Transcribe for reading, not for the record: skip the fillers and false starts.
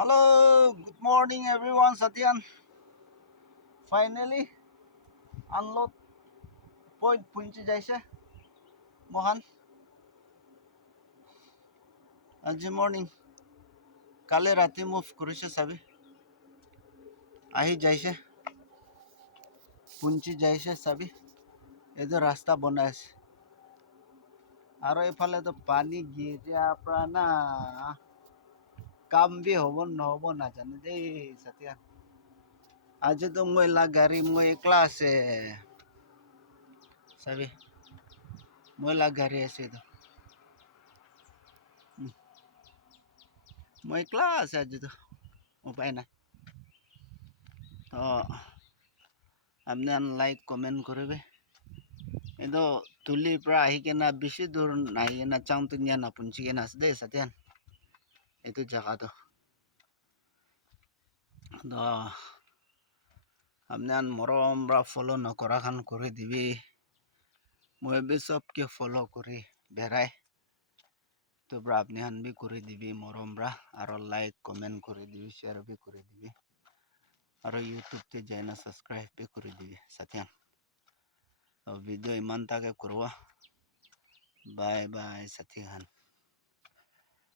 Hello, good morning everyone. Satyan. Finally, unload point punchi jaise. Mohan, আজি morning. কালে ৰাতি move কৰিছে চাবি আহি যাইছে পুঞ্চি যাইছে চাবি এইটো ৰাস্তা বনাই আছে আৰু এইফালেতো পানী গিৰিয়াৰ পৰা না কাম বি হ'ব নহ'ব নাজানে দেই সতিয়া আজিতো মহিলা গাড়ী মই একলা আছে চাবি মহিলা গাড়ী আছে এইটো মই একলা আছে আজিতো উপায় নাই আপনি লাইক কমেন্ট কৰিবে এইটো তুলিৰ পৰা আহি কেনে বেছি দূৰ নাহি কেনে চাংটুনিয়া নাপুঞ্চি কেনে আছে দেই সতিয়ান এইটো জায়গাটো আপনি মৰম পৰা ফলো নকৰা খান কৰি দিবি মই বি সবকে ফলো কৰি বেৰাই তো পৰা আপনি হান বি কৰি দিবি মৰম পৰা আৰু লাইক কমেন্ট কৰি দিবি শ্বেয়াৰ বি কৰি দিবি আৰু ইউটিউব তে যাই না সাবস্ক্ৰাইব বি কৰি দিবি সাথিয়ান ভিডিও ইমান তাকে কৰবা বাই বাই সাথিয়ান